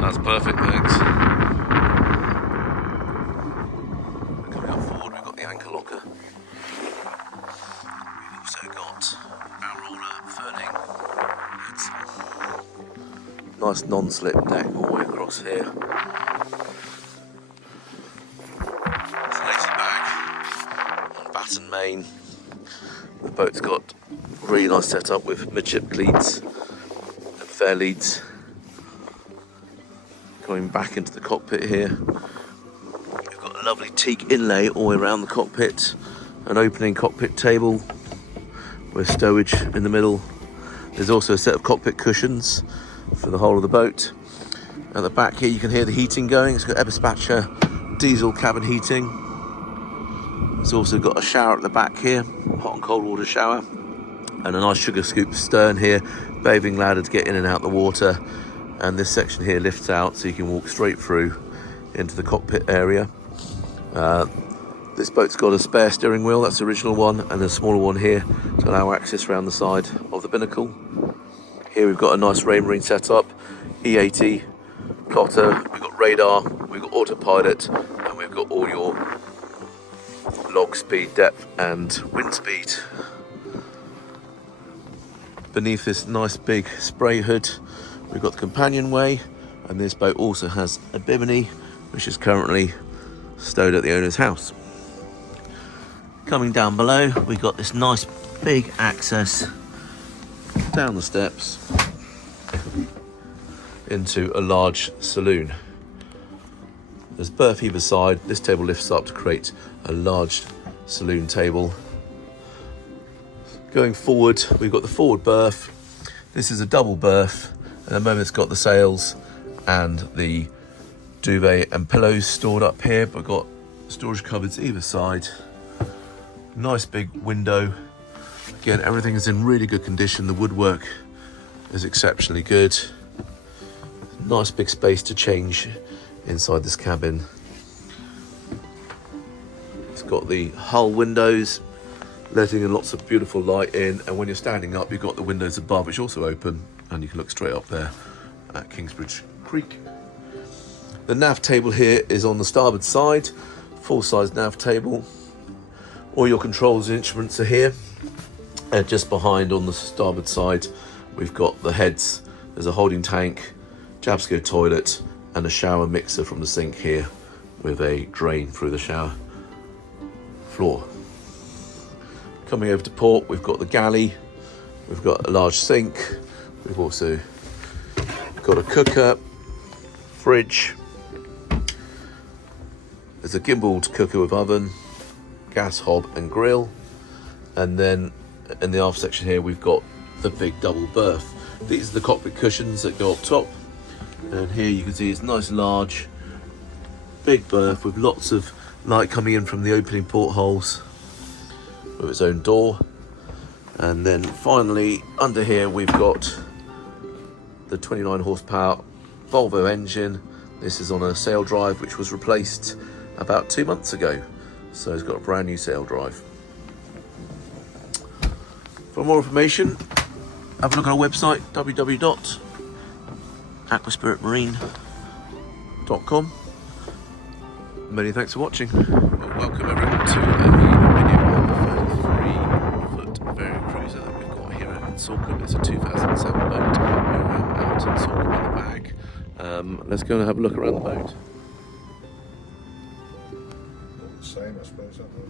That's perfect, thanks. Coming up forward, we've got the anchor locker. We've also got our roller furling. Nice non-slip deck all the way across here. It's a lazy bag on batten main. The boat's got a really nice setup with midship cleats and fair leads. Going back into the cockpit here, we've got a lovely teak inlay all the way around the cockpit, an opening cockpit table with stowage in the middle. There's also a set of cockpit cushions for the whole of the boat. At the back here you can hear the heating going. It's got Eberspacher diesel cabin heating. It's also got a shower at the back here, hot and cold water shower, and a nice sugar scoop stern here, bathing ladder to get in and out the water. And this section here lifts out so you can walk straight through into the cockpit area. This boat's got a spare steering wheel, that's the original one, and a smaller one here to allow access around the side of the binnacle. Here we've got a nice Raymarine setup, E80 plotter, we've got radar, we've got autopilot, and we've got all your log speed, depth and wind speed. Beneath this nice big spray hood, we've got the companionway, and this boat also has a bimini, which is currently stowed at the owner's house. Coming down below, we've got this nice big access down the steps into a large saloon. There's berth either side. This table lifts up to create a large saloon table. Going forward, we've got the forward berth. This is a double berth. At the moment it's got the sails and the duvet and pillows stored up here, but got storage cupboards either side. Nice big window. Again, everything is in really good condition. The woodwork is exceptionally good. Nice big space to change inside this cabin. It's got the hull windows, letting in lots of beautiful light in, and when you're standing up, you've got the windows above, which also open, and you can look straight up there at Kingsbridge Creek. The nav table here is on the starboard side, full-size nav table. All your controls and instruments are here. And just behind on the starboard side, we've got the heads. There's a holding tank, Jabsco toilet, and a shower mixer from the sink here with a drain through the shower floor. Coming over to port, we've got the galley, we've got a large sink, we've also got a cooker, fridge, there's a gimbaled cooker with oven, gas hob and grill, and then in the aft section here we've got the big double berth. These are the cockpit cushions that go up top, and here you can see it's nice large big berth with lots of light coming in from the opening portholes with its own door. And then finally under here we've got the 29 horsepower Volvo engine. This is on a sail drive which was replaced about 2 months ago, so it's got a brand new sail drive. For more information, have a look at our website, www.aquaspiritmarine.com. Many thanks for watching. Well, welcome everyone to a video on the 33-foot Bavaria cruiser that we've got here out in Salcombe. It's a 2007 boat. We're out in Salcombe in the bag. Let's go and have a look around the boat. All the same, I suppose, aren't they?